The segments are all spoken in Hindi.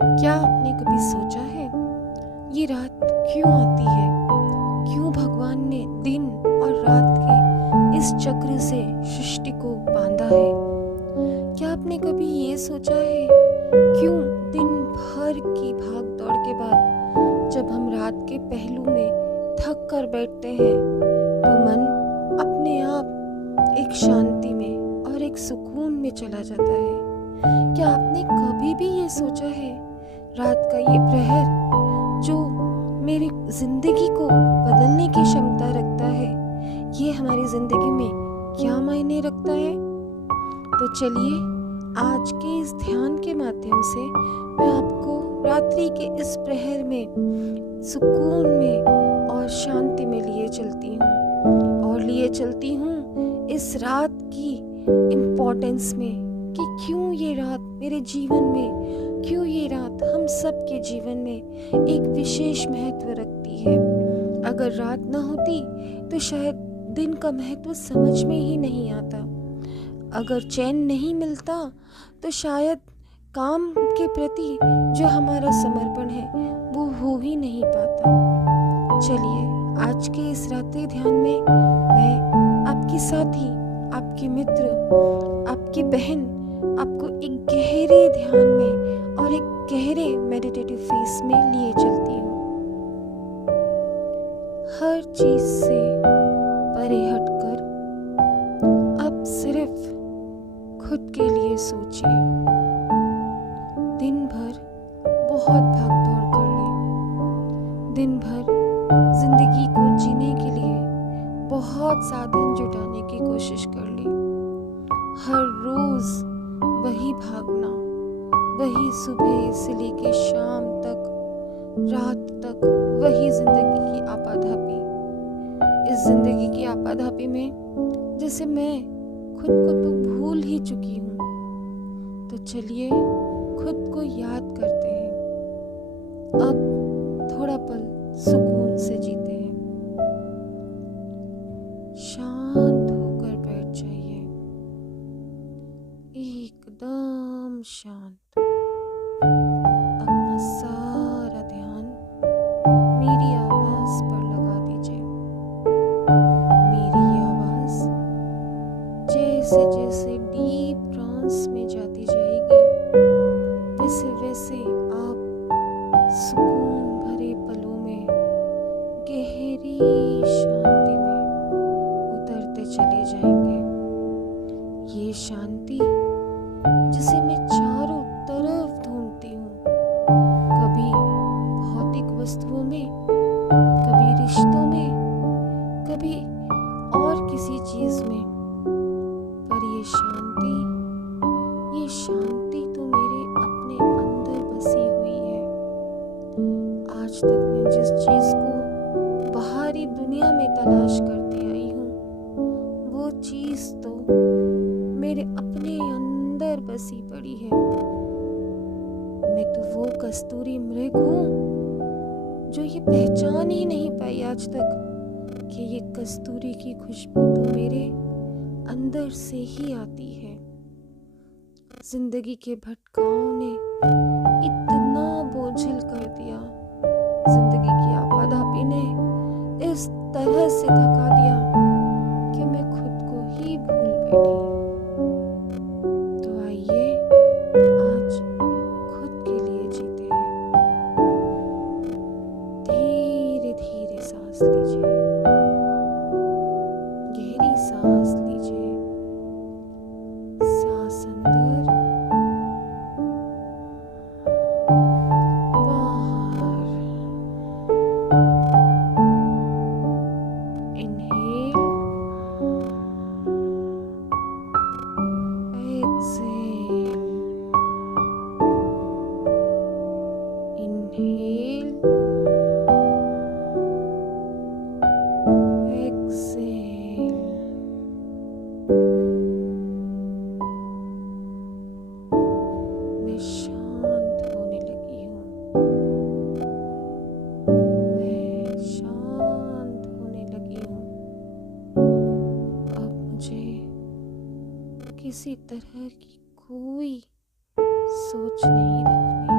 क्या आपने कभी सोचा है ये रात क्यों आती है? क्यों भगवान ने दिन और रात के इस चक्र से सृष्टि को बांधा है? क्या आपने कभी ये सोचा है क्यों दिन भर की भाग दौड़ के बाद जब हम रात के पहलू में थक कर बैठते हैं तो मन अपने आप एक शांति में और एक सुकून में चला जाता है? क्या आपने कभी भी ये सोचा है रात का ये प्रहर जो मेरी जिंदगी को बदलने की क्षमता रखता है, ये हमारी जिंदगी में क्या मायने रखता है? तो चलिए आज के इस ध्यान के माध्यम से मैं आपको रात्रि के इस प्रहर में सुकून में और शांति में लिए चलती हूँ इस रात की इम्पोर्टेंस में कि क्यों ये रात मेरे जीवन में, क्यों ये रात हम सब के जीवन में एक विशेष महत्व रखती है। अगर रात ना होती तो शायद दिन का महत्व समझ में ही नहीं आता। अगर चैन नहीं मिलता तो शायद काम के प्रति जो हमारा समर्पण है वो हो ही नहीं पाता। चलिए आज के इस रात्रि ध्यान में मैं आपकी साथी, आपकी मित्र, आपकी बहन आपको एक गहरे ध्यान में और एक गहरे मेडिटेटिव फेस में लिए चलती हूँ। हर चीज से परे हटकर अब सिर्फ खुद के लिए सोचिए। दिन भर बहुत भाग दौड़ कर ली, दिन भर जिंदगी को जीने के लिए बहुत साधन जुटाने की कोशिश कर ली। हर रोज वही भागना, वही सुबह से लेके शाम तक, रात तक वही जिंदगी की आपाधापी। इस जिंदगी की आपाधापी में जैसे मैं खुद को तो भूल ही चुकी हूँ। तो चलिए खुद को याद करते हैं। अब थोड़ा पल सुकून से जीते हैं। शांत होकर बैठ जाइए, एकदम शांत। अपना सारा ध्यान मेरी आवाज पर लगा दीजिए। मेरी आवाज जैसे जैसे डीप ट्रांस में जाती जाएगी वैसे वैसे आप सुकून भरे पलों में गहरी शांति में उतरते चले जाएंगे। ये शांति जिसे मैं चारों तरफ ढूंढती हूँ, कभी भौतिक वस्तुओं में, कभी रिश्तों में, कभी और किसी चीज में, पर ये शांति तो मेरे अपने अंदर बसी हुई है। आज तक मैं जिस चीज को बाहरी दुनिया में तलाश करती आई हूँ वो चीज तो मेरे अपने अंदर बसी पड़ी है। मैं तो वो कस्तूरी मृग हूँ जो ये पहचान ही नहीं पाई आज तक कि ये कस्तूरी की खुशबू तो मेरे अंदर से ही आती है। जिंदगी के भटकाओं ने इतना बोझिल कर दिया, जिंदगी की आपाधापी ने इस तरह से थका दिया कि मैं खुद को ही भूल बैठी। तो आइए आज खुद के लिए जीते हैं। धीरे धीरे सांस लीजिए, गहरी सांस लीजिए। सांस अंदर, बाहर। Inhale, exhale, inhale, exhale. मैं शांत होने लगी हूँ। मैं शांत होने लगी हूँ। अब मुझे किसी तरह की कोई सोच नहीं रखनी।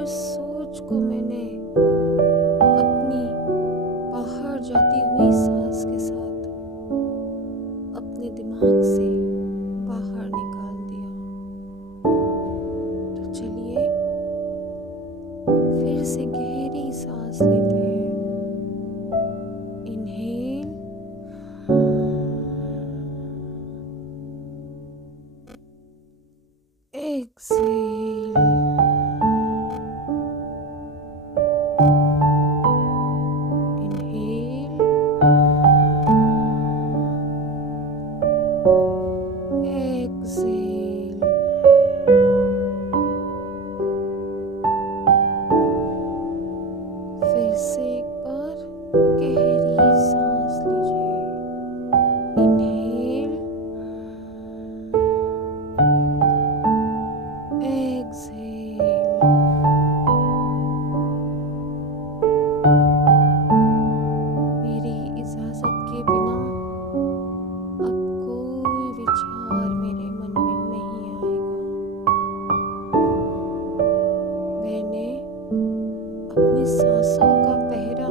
हर सोच को मैंने अपनी बाहर जाती हुई सांस के साथ अपने दिमाग से बाहर निकाल दिया। तो चलिए फिर से गहरी सांस लेते हैं। इनहेल, एक्सहेल, इनहेल, एक्सहेल, फिर से एक बार गहरी सांस लीजिए। इनहेल, एक्सहेल, मेरी इजाजत के बिना अब कोई विचार मेरे मन में नहीं आएगा। मैंने अपनी सांसों का पहरा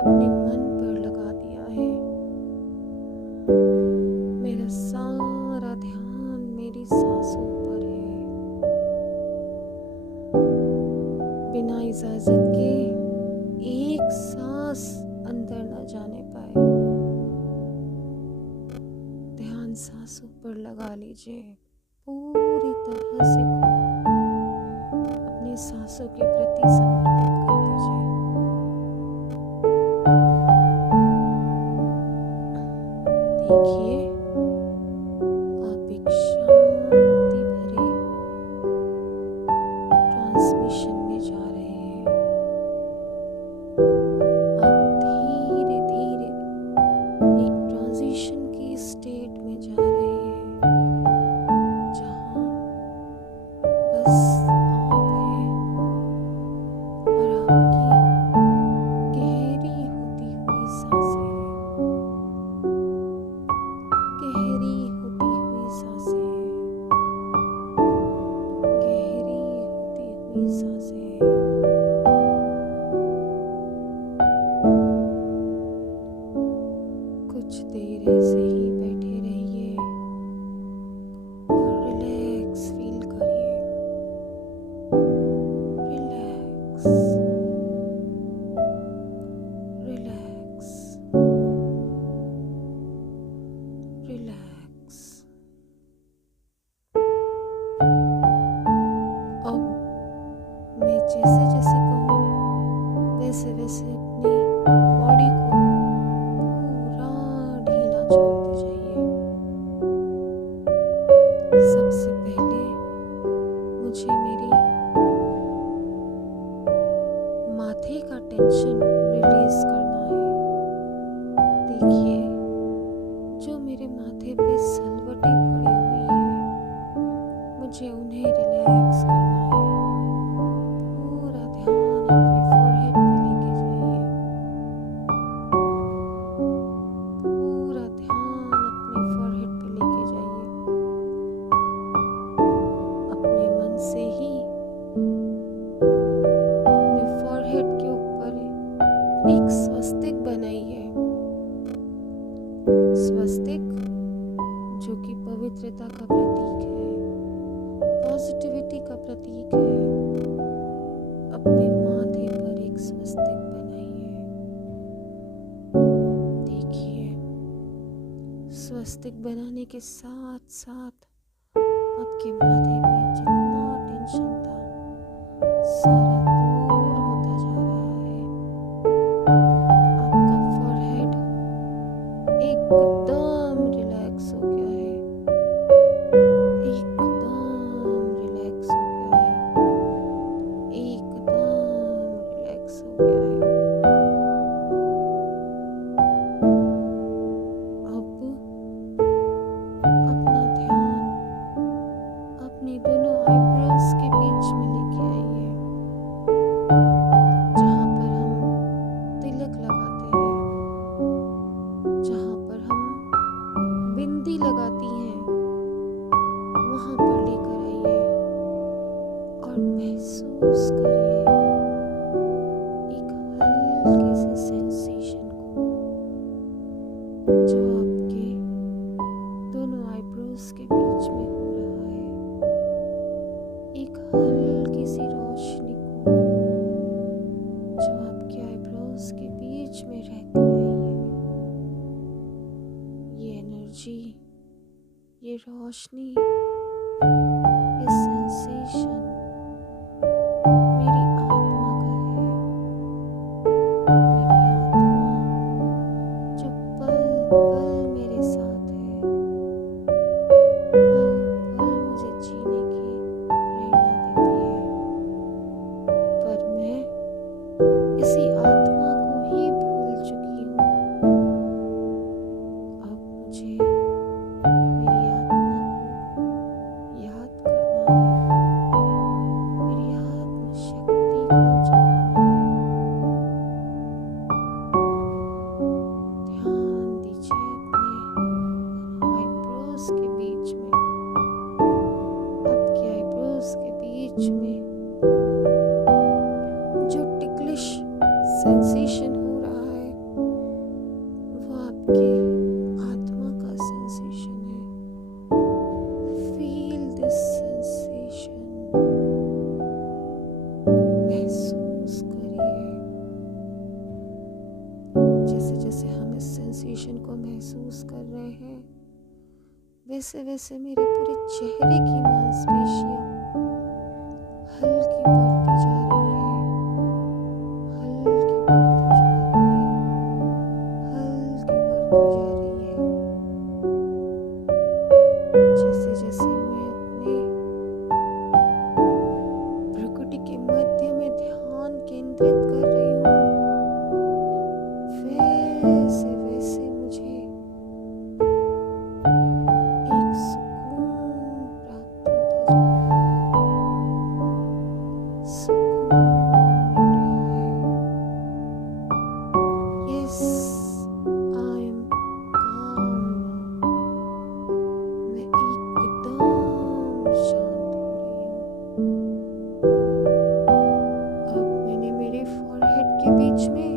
अपने मन पर लगा दिया है। मेरा सारा ध्यान मेरी सांसों पर है। बिना इजाजत के एक सांस अंदर न जाने पाए। ध्यान सांसों पर लगा लीजिए। पूरी तरह से खुद को अपने सांसों के प्रति समर्पित कर दीजिए। देखिए आप एक शांति भरे ट्रांसमिशन में जा रहे हैं। आप धीरे धीरे एक ट्रांजिशन की स्टेट में जा रहे हैं, जहाँ बस आप हैं और आपकी गहरी होती हुई सांसें हैं। गहरी होती हुई सांसें हैं। गहरी होती हुई सांसें हैं। कुछ देर ऐसे ही बैठे रहिए और रिलैक्स फील करिए। Relax, relax, relax. अब मैं जैसे जैसे कहूँ वैसे वैसे अपनी बॉडी को पूरा ढीला छोड़ते जाइए। सबसे पहले मुझे मेरी माथे का टेंशन रिलीज करना है। देखिए जो मेरे माथे पे सलवटें पड़ी हुई है, मुझे उन्हें रिलैक्स करना है। पूरा ध्यान अपने फोरहेड पे लेके जाइए। पूरा ध्यान अपने फोरहेड पे लेके जाइए। अपने मन से ही अपने फोरहेड के ऊपर एक स्वस्तिक बनाइए। स्वस्तिक जो कि पवित्रता का प्रतीक है, पॉजिटिविटी का प्रतीक है। अपने माथे पर एक स्वस्तिक बनाइए। देखिए स्वस्तिक बनाने के साथ साथ आपके माथे पे जितना टेंशन था सारा दूर होता जा रहा है। आपका फोरहेड एकदम रिलैक्स हो गया है। एकदम रिलैक्स हो गया है। एकदम रिलैक्स हो गया है। अब अपना ध्यान अपनी दोनों आईब्रोज के बीच में लेके आइए। और महसूस करिए एक हल्के से सेंसेशन को जो आपके दोनों आईब्रोज के बीच में हो रहा है। एक हल्की सी रोशनी को जो आपके आईब्रोज के बीच में रहती है। ये एनर्जी, ये रोशनी, ये सेंसेशन मेरी आत्मा का है। मेरी आत्मा जो पल पल मेरे साथ है, पल पल मुझे जीने की प्रेरणा देती है। पर मैं इसी आत्मा को ही भूल चुकी हूँ। अब मुझे मेरी आत्मा को याद करना है, मेरी आत्म शक्ति को जगाना है। ध्यान दीजिए अपने आईब्रोज के बीच में, आपके आईब्रोज के बीच में जो टिकलिश सेंसेशन हो रहा है वो आपके आत्मा का सेंसेशन है। फील दिस सेंसेशन, महसूस करिए। जैसे जैसे हम इस सेंसेशन को महसूस कर रहे हैं वैसे वैसे मेरे पूरे चेहरे की मांसपेशियां हल्की पड़ती जा रही है, हल्की पड़ती जा रही है, हल्की पड़ती जा रही है। जैसे जैसे मैं अपने प्रकृति के मध्य में ध्यान केंद्रित कर रही हूँ वैसे वैसे मुझे एक सुकून प्राप्त होता जा रहा है। सुकून मिल रहा है। यस, आई एम काम नाउ। मैं एकदम शांत हो रही हूँ। अब मैंने मेरे फॉरहेड के बीच में,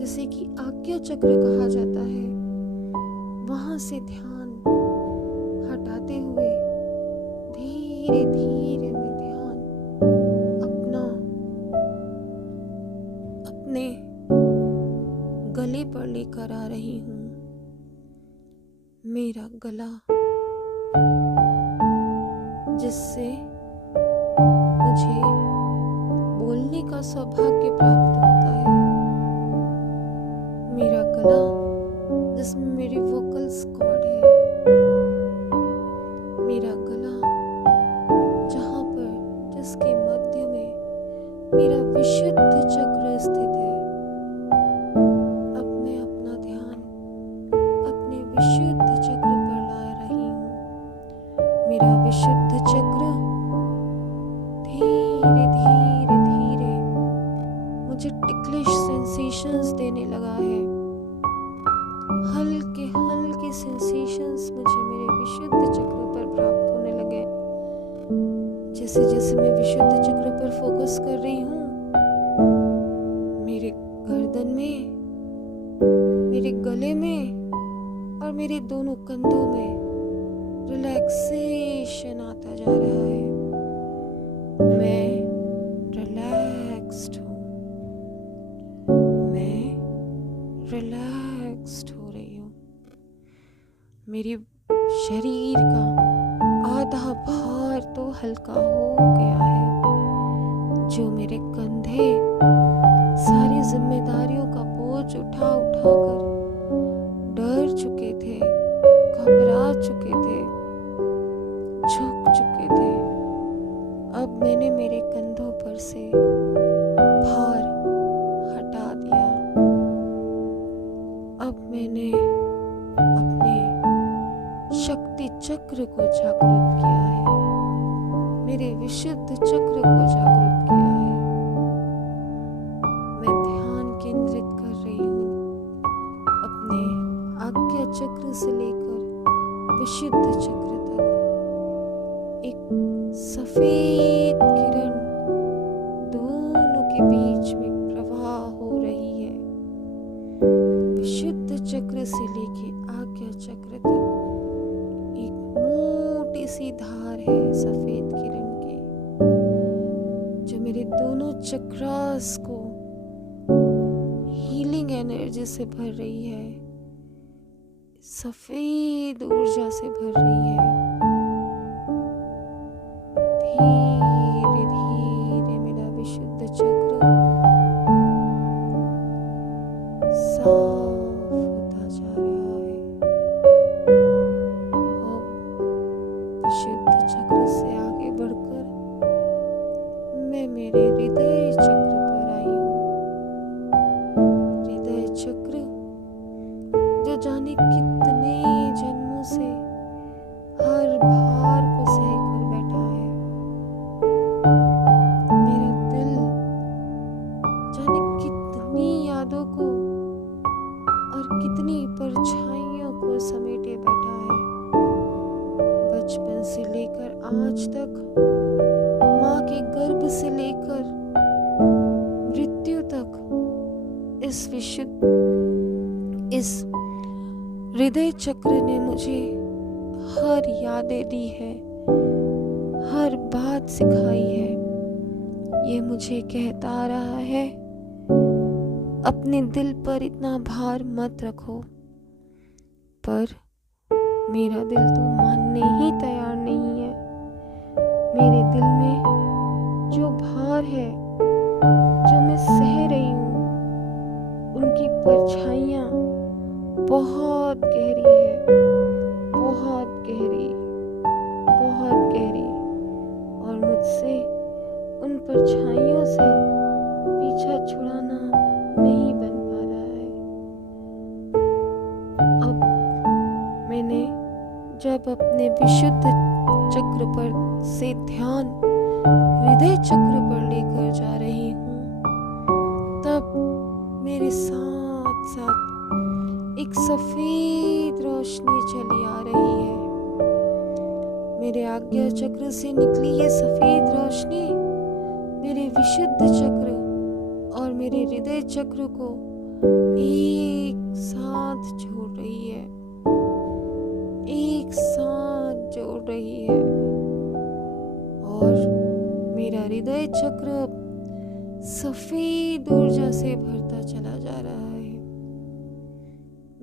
जिसे कि आज्ञा चक्र कहा जाता है, वहां से ध्यान हटाते हुए धीरे धीरे मैं ध्यान अपना अपने गले पर लेकर आ रही हूँ। मेरा गला, जिससे मुझे बोलने का सौभाग्य प्राप्त होता है। मेरा गला जिसमें मेरी वोकल्स कॉर्ड है। मेरा गला जहाँ पर, जिसके मध्य में मेरा विशुद्ध चक्र स्थित है। अब मैं अपना ध्यान अपने विशुद्ध चक्र पर ला रही हूँ। मेरा विशुद्ध चक्र धीरे धीरे धीरे मुझे टिकलिश सेंसेशंस देने लगा है। हल्के हल्के सेंसेशंस मुझे मेरे विशुद्ध चक्र पर प्राप्त होने लगे। जैसे जैसे मैं विशुद्ध चक्र पर फोकस कर रही हूँ, मेरे गर्दन में, मेरे गले में और मेरे दोनों कंधों में रिलैक्सेशन आता जा रहा है। मैं रिलैक्स्ड हूँ, मैं रिलैक्स्ड हो रही हूँ। मेरे शरीर का आधा भार तो हल्का हो गया है। जो मेरे कंधे सारी जिम्मेदारियों का बोझ उठा उठा कर डर चुके थे, घबरा चुके थे, झुक चुके थे, अब मैंने मेरे कंधों पर से भार हटा दिया। अब मैंने अपने शक्ति चक्र को जागृत किया है, मेरे विशुद्ध चक्र को जागृत किया है। मैं ध्यान केंद्रित कर रही हूँ अपने आज्ञा चक्र से लेकर विशुद्ध चक्र तक। एक सफेद के बीच में प्रवाह हो रही है। विशुद्ध चक्र से लेके आज्ञा चक्र तक एक मोटी सी धार है सफेद किरण की, जो मेरे दोनों चक्रास को हीलिंग एनर्जी से भर रही है, सफेद ऊर्जा से भर रही है। धीरे धीरे मेरा विशुद्ध चक्र साफ होता जा रहा है। अब विशुद्ध चक्र से आगे बढ़कर मैं मेरे हृदय चक्र पर आई हूँ। हृदय चक्र जो जाने कितने जन्मों से हर भार को सहकर बैठा है। मेरा दिल जाने कितनी यादों को और कितनी परछाइयों को समेटे बैठा है। बचपन से लेकर आज तक, माँ के गर्भ से लेकर मृत्यु तक, इस हृदय चक्र ने मुझे हर यादें दी है, हर बात सिखाई है। ये मुझे कहता आ रहा है, अपने दिल पर इतना भार मत रखो। पर मेरा दिल तो मानने ही तैयार नहीं है। मेरे दिल में जो भार है, जो मैं सह रही हूँ, उनकी परछाइयाँ बहुत गहरी है, बहुत गहरी, बहुत गहरी, और मुझसे उन परछाइयों से पीछा छुड़ाना नहीं बन पा रहा है। अब मैंने जब अपने विशुद्ध चक्र पर से ध्यान हृदय चक्र पर लेकर जा रही हूँ, तब मेरे साथ साथ एक सफेद रोशनी चली आ रही है। मेरे आज्ञा चक्र से निकली ये सफेद रोशनी मेरे विशुद्ध चक्र और मेरे हृदय चक्र को एक साथ जोड़ रही है, एक साथ जोड़ रही है। और मेरा हृदय चक्र सफेद ऊर्जा से भरता चला जा रहा है।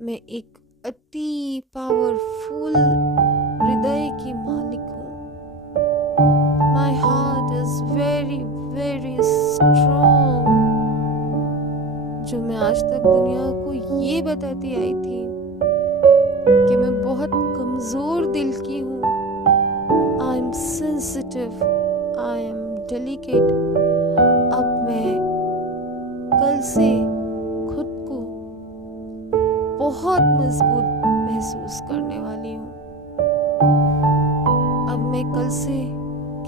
मैं एक अति पावरफुल हृदय की मालिक हूँ। My heart is very very strong. जो मैं आज तक दुनिया को ये बताती आई थी कि मैं बहुत कमजोर दिल की हूँ, I M sensitive, I am delicate, अब मैं कल से खुद को बहुत मजबूत महसूस करने वाली हूँ। अब मैं कल से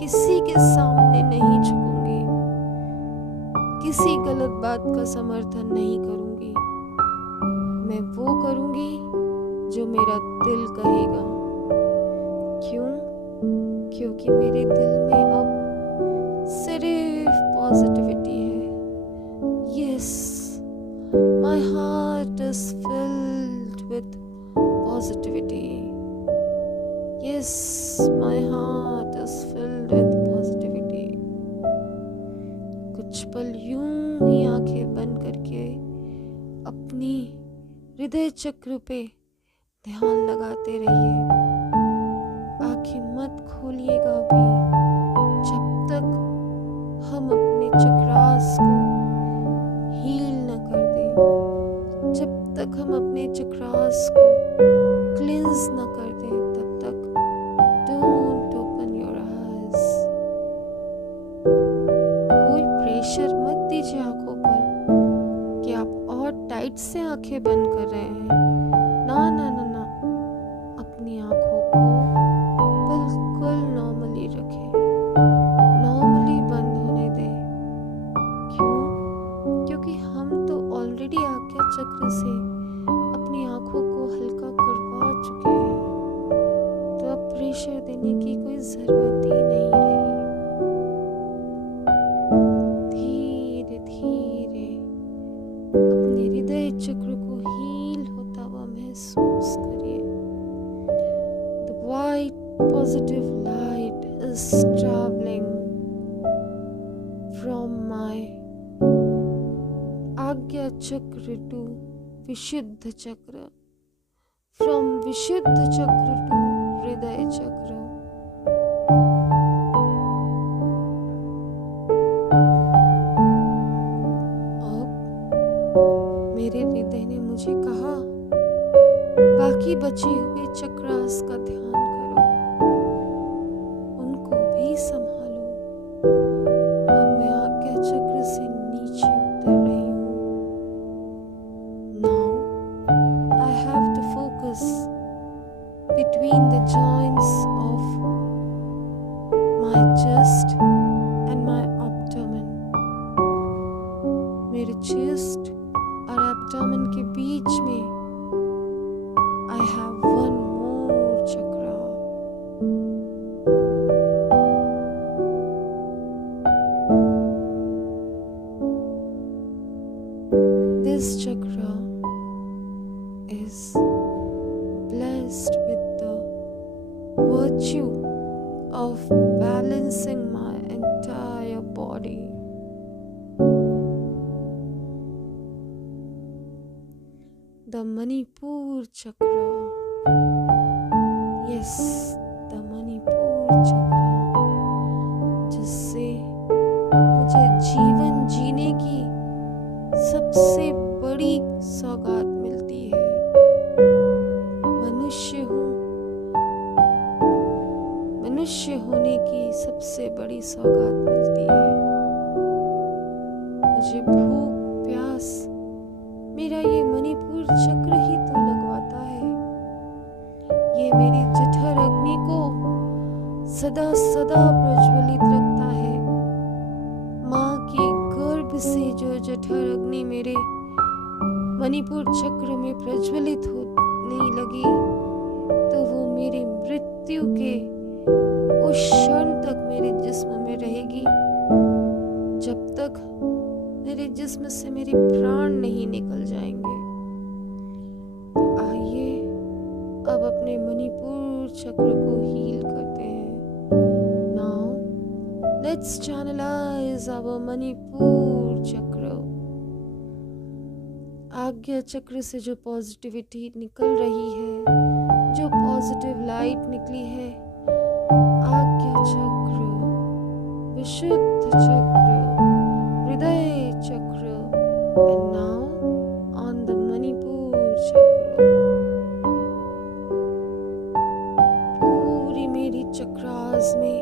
किसी के सामने नहीं झुकूंगी, किसी गलत बात का समर्थन नहीं करूंगी। मैं वो करूंगी जो मेरा दिल कहेगा। क्यों? क्योंकि मेरे दिल में अब सिर्फ पॉजिटिविटी है। Yes, my heart is filled with positivity. Yes, my heart is filled with positivity. कुछ पल यूं ही आंखें बंद करके अपनी हृदय चक्र पे ध्यान लगाते रहिए। आंखें मत खोलिएगा अभी, जब तक हम अपने चक्रास को हील न कर दें, जब तक हम अपने चक्रास को क्लींस न कर दें, तब तक डोंट ओपन योर आईज। कोई प्रेशर मत दीजिए आंखों पर कि आप और टाइट से आंखें बंद कर रहे हैं। ना ना ना ना, अपनी आंखों को बिल्कुल नॉर्मली रखें, नॉर्मली बंद होने दें। क्यों? क्योंकि हम तो ऑलरेडी आज्ञा चक्र से अपनी आंखों को हल्का करवा चुके हैं, तो अब प्रेशर देने की कोई जरूरत ही नहीं रही। धीरे from my Agya Chakra to Vishuddha Chakra, from Vishuddha Chakra to Hridaya Chakra. अब मेरे हृदय ने मुझे कहा, बाकी बचे हुए चक्रास का ध्यान करो, उनको भी संभालो। अब मैं आज्ञा चक्र से नीचे उतर रही हूँ। Now I have to focus between the joints of my chest and my abdomen. मेरे chest और abdomen के बीच में I have one more chakra. This chakra is blessed with the virtue of balancing my entire body. The Manipur chakra. Yes, the Manipur chakra, जिससे मुझे जीवन जीने की सबसे बड़ी सौगात मिलती है। मनुष्य होने की सबसे बड़ी सौगात मिलती है। मुझे भूख प्यास मेरा ये मणिपुर चक्र ही तो लगवाता है। ये मेरी जठर अग्नि को सदा सदा प्रज्वलित रखता है। माँ के गर्भ से जो जठर अग्नि मेरे मणिपुर चक्र में प्रज्वलित होने लगी, तो वो मेरी मृत्यु के उस क्षण तक मेरे जिस्म में रहेगी, जब तक मेरे जिस्म से मेरे प्राण नहीं निकल जाएंगे। तो आइए अब अपने मणिपुर चक्र को हील करते हैं। Now let's channelise our Manipur chakra. आज्ञा चक्र से जो पॉजिटिविटी निकल रही है, जो पॉजिटिव लाइट निकली है, आज्ञा चक्र, विशुद्ध चक्र, हृदय चक्र, and now on the Manipur chakra. पूरी मेरी चक्रास में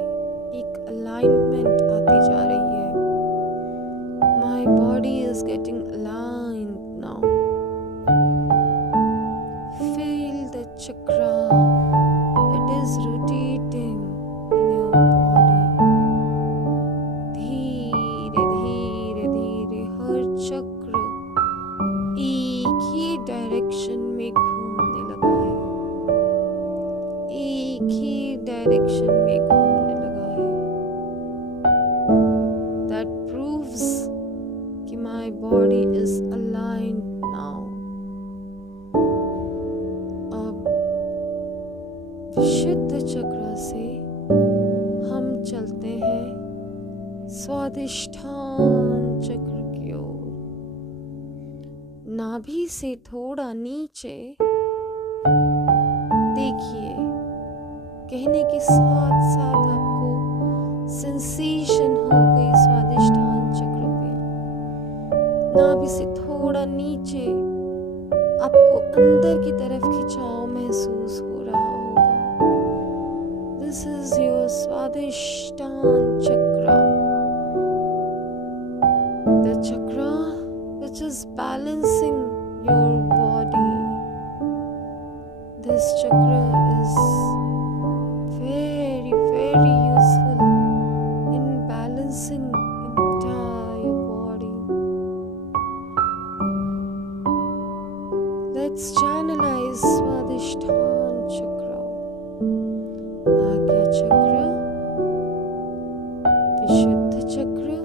एक अलाइनमेंट आती जा रही है। My body is getting aligned now. Feel the chakra. It is rotating in your body. धीरे धीरे धीरे हर चक्र एक ही डायरेक्शन में घूमने लगा है। एक ही डायरेक्शन में घूमने लगा है। That proves कि my body is aligned now. अब विशुद्ध चक्र से हम चलते हैं स्वादिष्ठान चक्र की ओर। नाभि से थोड़ा नीचे देखिए, कहने के साथ साथ आपको सेंसेशन हो गई स्वादिष्ठान चक्र पे। नाभि से थोड़ा नीचे आपको अंदर की तरफ खिंचाव महसूस हो रहा होगा। This is your स्वादिष्ठान चक्र, the chakra which is balancing your body. This chakra is very, very useful in balancing entire body. Let's channelize Swadhisthana chakra, Agya chakra, Vishuddha chakra,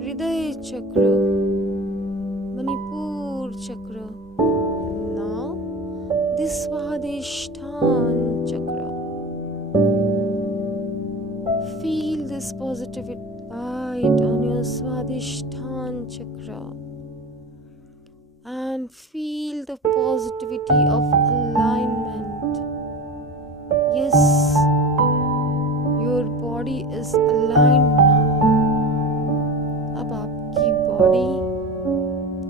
Hridaya chakra, Manipur chakra. Now this Swadhisthana chakra. Feel this positive light on your Swadhisthana chakra and feel the positivity of alignment. Yes, your body is aligned now. अब आपकी बॉडी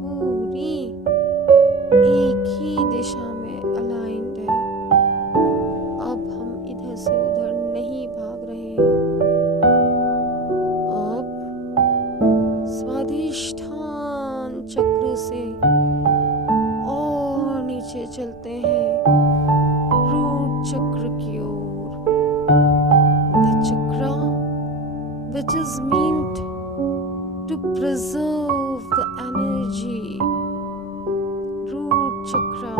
पूरी एक ही दिशा में अलाइंड है। अब हम इधर से उधर नहीं भाग रहे हैं। अब स्वाधिष्ठान चक्र से और नीचे चलते हैं रूट चक्र की ओर। The chakra which is meant to preserve the energy। Root chakra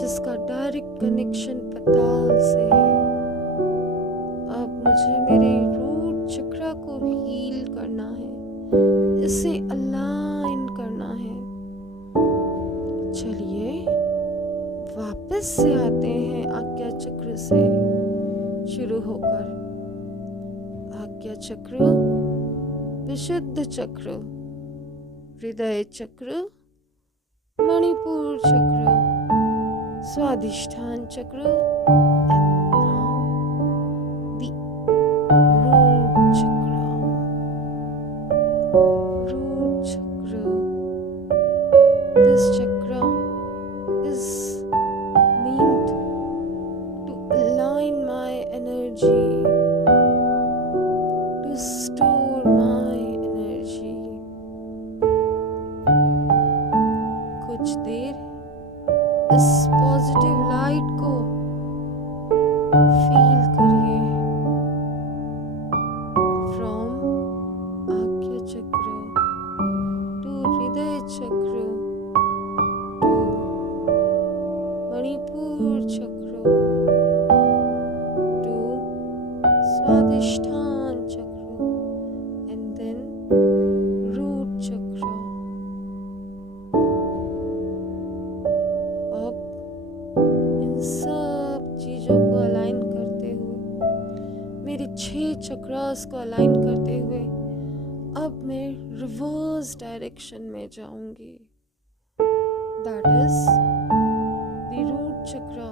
जिसका डायरेक्ट कनेक्शन पाताल से है। अब मुझे मेरे रूट चक्रा को हील करना है, इसे अलाइन करना है। चलिए वापस से आते हैं आज्ञा चक्र से शुरू होकर। आज्ञा चक्र, विशुद्ध चक्र, हृदय चक्र, मणिपुर चक्र, स्वाधिष्ठान चक्र, and now the root chakra. Root chakra. This chakra is meant to align my energy, to store my energy. कुछ देर इस पॉजिटिव लाइट को फील करिए। फ्रॉम आज्ञा चक्र टू हृदय चक्र टू मणिपुर चक्र टू स्वाधिष्ठान चक्र एंड देन रूट चक्र। अब इन सब चीजों को अलाइन करते हुए, मेरे 6 चक्रास को अलाइन करते हुए, अब मैं रिवर्स डायरेक्शन में जाऊंगी। That is the root chakra,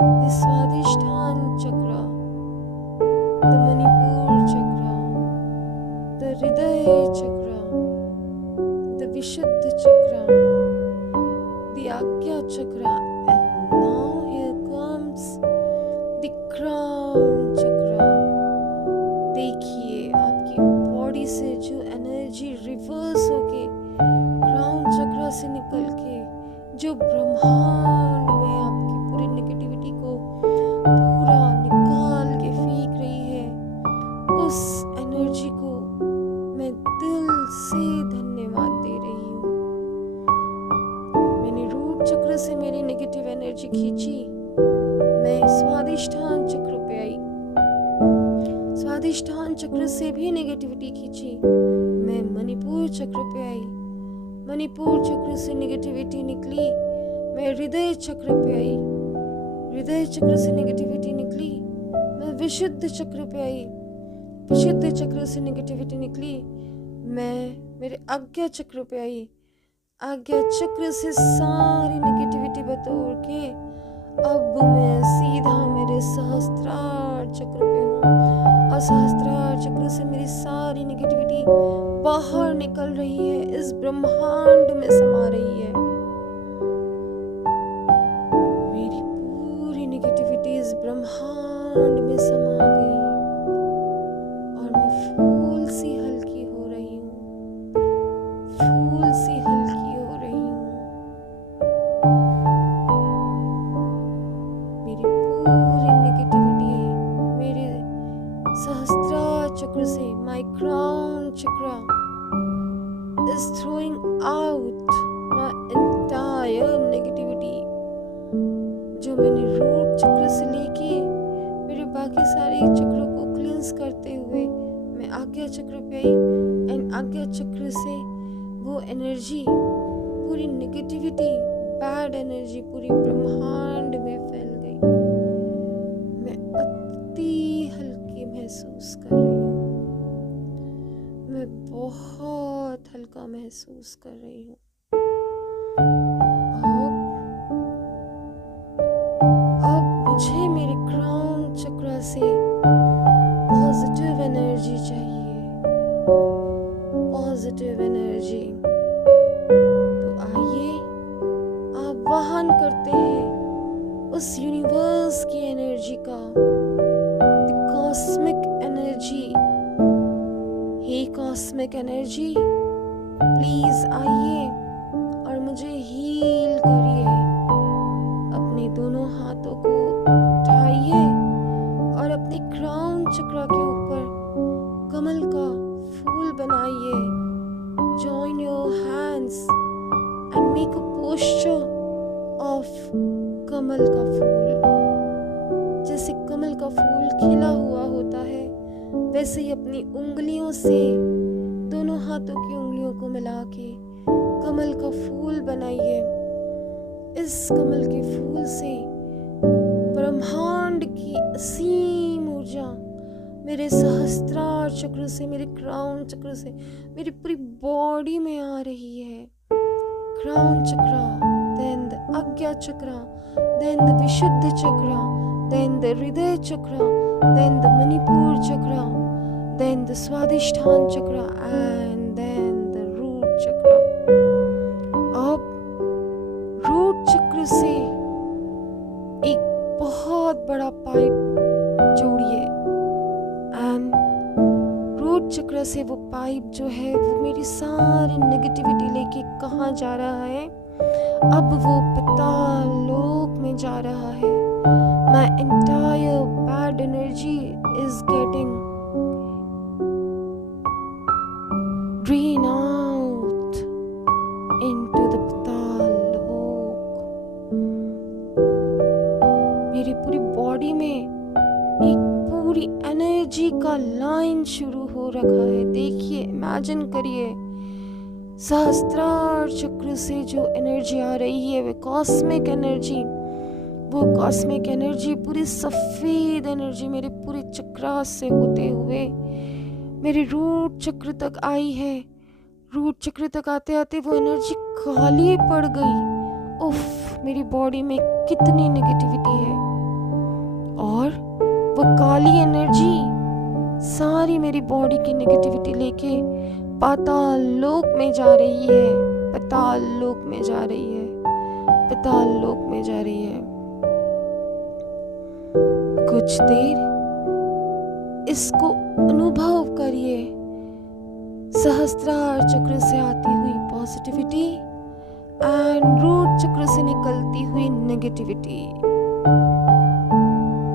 the Swadhisthana chakra, the Manipura chakra, the Hridaya chakra, the विशुद्ध चक्रा, the Agya chakra, and now here comes the crown chakra। देखिए आपकी बॉडी से जो एनर्जी रिवर्स होके क्राउन चक्रा से निकल के जो ब्रह्मांड में आपकी पूरी नेगेटिविटी को पूरा निकाल के फेंक रही है, उस एनर्जी को मैं दिल से धन्यवाद दे रही हूँ। मैंने रूट चक्र से मेरी नेगेटिव एनर्जी खींची, मैं स्वाधिष्ठान चक्र पे आई। स्वाधिष्ठान चक्र से भी नेगेटिविटी खींची, मैं मणिपुर चक्र पे आई। मणिपुर चक्र से नेगेटिविटी निकली, मैं हृदय चक्र पे आई। हृदय चक्र से नेगेटिविटी निकली, मैं विशुद्ध चक्र पे आई। विशुद्ध चक्र से नेगेटिविटी निकली, मैं मेरे आज्ञा चक्र पे आई। आज्ञा चक्र से सारी नेगेटिविटी बतोड़ के अब मैं सीधा मेरे सहस्त्रार चक्र पे हूँ, और सहस्त्रार चक्र से मेरी सारी नेगेटिविटी बाहर निकल रही है, इस ब्रह्मांड में समा रही है। मेरी पूरी नेगेटिविटी इस ब्रह्मांड में समा गई और मैं फूल सी हल्की हो रही हूँ, फूल सी हल्की हो रही हूँ। मेरी पूरी नेगेटिविटी मेरे सहस्त्रार चक्र से, my crown chakra is throwing out my entire negativity। जो मैंने रूट चक्र से लेके मेरे बाकी सारे चक्रों को क्लींस करते हुए मैं आज्ञा चक्र पे आई, एंड आज्ञा चक्र से वो एनर्जी, पूरी नेगेटिविटी, बैड एनर्जी पूरी ब्रह्मांड में फैल गई। मैं अति हल्की महसूस कर रही हूँ। बहुत हल्का महसूस कर रही हूँ। अब मुझे मेरे क्राउन चक्र से पॉजिटिव एनर्जी चाहिए, पॉजिटिव एनर्जी। तो आइए आप वाहन करते हैं उस यूनिवर्स की एनर्जी का, कॉस्मिक एनर्जी। हे कॉस्मिक एनर्जी, प्लीज आइए और मुझे हील करिए। अपने दोनों हाथों को उठाइए और अपने क्राउन चक्र के ऊपर कमल का फूल बनाइए। Join your hands and make a posture of कमल का फूल। जैसे कमल का फूल खिला हुआ होता है, वैसे ही अपनी उंगलियों से, दोनों हाथों की उंगलियों को मिला के कमल का फूल बनाइए। इस कमल के फूल से ब्रह्मांड की असीम ऊर्जा मेरे सहस्त्रार चक्र से, मेरे क्राउन चक्र से, मेरी पूरी बॉडी में आ रही है। क्राउन चक्र, देन द आज्ञा चक्र, देन द विशुद्ध चक्र, देन द हृदय चक्र, देन द मणिपुर चक्र, देन द स्वादिष्ठान चक्र एंड देन द रूट चक्र। अब रूट चक्र से एक बहुत बड़ा पाइप जोड़िए एंड रूट चक्र से वो पाइप जो है वो मेरी सारी नेगेटिविटी लेके कहाँ जा रहा है? अब वो पाताल लोक में जा रहा है। My entire bad energy is getting drained out into the पाताल लोक। मेरी पूरी बॉडी में एक पूरी एनर्जी का लाइन शुरू हो रखा है। देखिए, इमेजिन करिए, सहस्त्रार चक्र से जो एनर्जी आ रही है वो कॉस्मिक एनर्जी, वो कॉस्मिक एनर्जी पूरी सफ़ेद एनर्जी मेरे पूरे चक्रास से होते हुए मेरे रूट चक्र तक आई है। रूट चक्र तक आते आते वो एनर्जी खाली पड़ गई। उफ, मेरी बॉडी में कितनी नेगेटिविटी है और वो काली एनर्जी सारी मेरी बॉडी की नेगेटिविटी लेके पाताल लोक में जा रही है, पाताल लोक में जा रही है, पाताल लोक में जा रही है। कुछ देर इसको अनुभव करिए। सहस्त्रार चक्र से आती हुई पॉजिटिविटी एंड रूट चक्र से निकलती हुई नेगेटिविटी।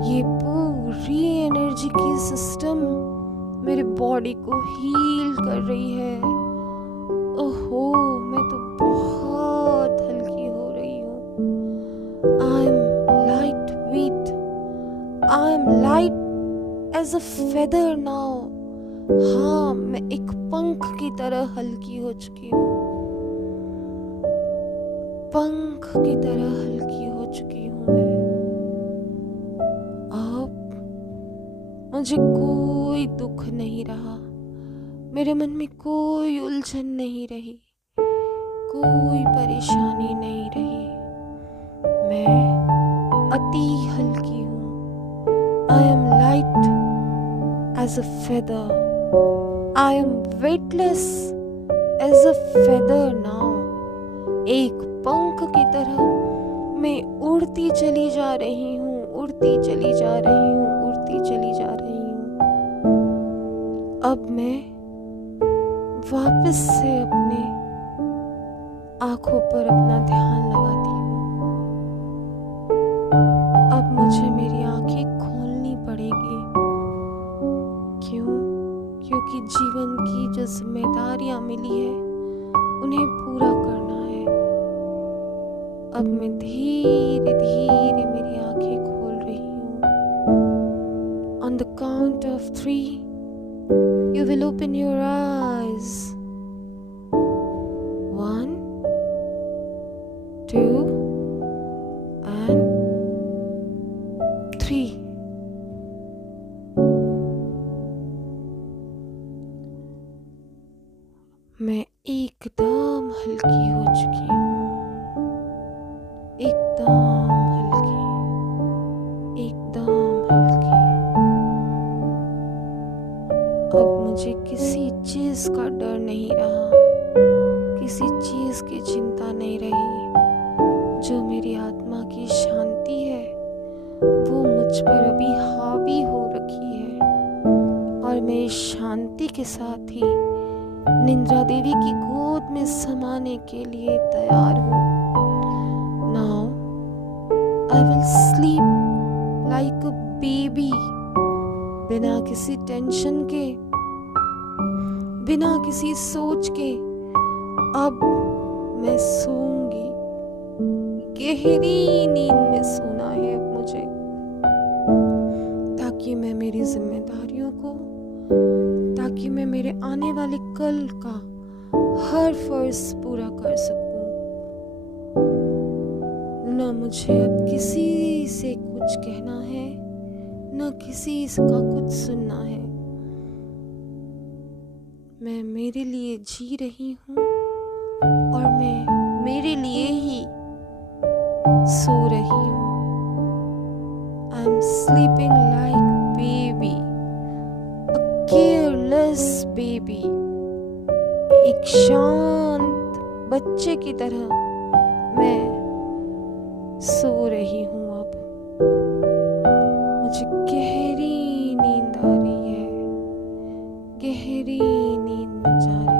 ये पूरी एनर्जी की सिस्टम मेरे बॉडी को हील कर रही है। ओहो, मैं तो बहुत हल्की हो रही हूँ। I am light weight, I am light as a feather now. हाँ, मैं एक पंख की तरह हल्की हो चुकी हूँ, पंख की तरह हल्की हो चुकी हूँ मैं। अब मुझे कोई दुख नहीं रहा, मेरे मन में कोई उलझन नहीं रही, कोई परेशानी नहीं रही। मैं अति हल्की हूँ। I am light as a feather. I am weightless as a feather now. एक पंख की तरह मैं उड़ती चली जा रही हूँ, उड़ती चली जा रही हूँ, उड़ती चली जा रही हूँ। अब मैं वापस से अपने आँखों पर अपना ध्यान लगाती हूँ। अब मुझे मेरी आँखें खोलनी पड़ेगी। क्यों? क्योंकि जीवन की जो जिम्मेदारियाँ मिली है उन्हें पूरा करना है। अब मैं धीरे धीरे मेरी आँखें खोल रही हूँ। On the count of 3, you will open your eyes. 1, 2, and 3. मैं एकदम हल्की हो चुकी हूँ, एकदम हल्की, एकदम हल्की। अब मुझे किसी चीज़ का डर नहीं रहा, किसी चीज़ की चिंता नहीं रही। जो मेरी आत्मा की शांति है वो मुझ पर अभी हावी हो रखी है, और मैं इस शांति के साथ ही निंद्रा देवी की गोद में समाने के लिए तैयार हूँ। Now I will sleep like a baby, बिना किसी टेंशन के, बिना किसी सोच के। अब मैं सोऊंगी, गहरी नींद में सोना है अब मुझे, ताकि मैं मेरी जिम्मेदारियों को, ताकि मैं मेरे आने वाले कल का हर फर्ज पूरा कर सकूं। न मुझे अब किसी से कुछ कहना है, न किसी का कुछ सुनना है। मैं मेरे लिए जी रही हूँ और मैं मेरे लिए ही सो रही हूँ। I am sleeping like baby, a careless baby, एक शांत बच्चे की तरह मैं सो रही हूँ। अब मुझे गहरी नींद आ रही है, गहरी नींद में जा रही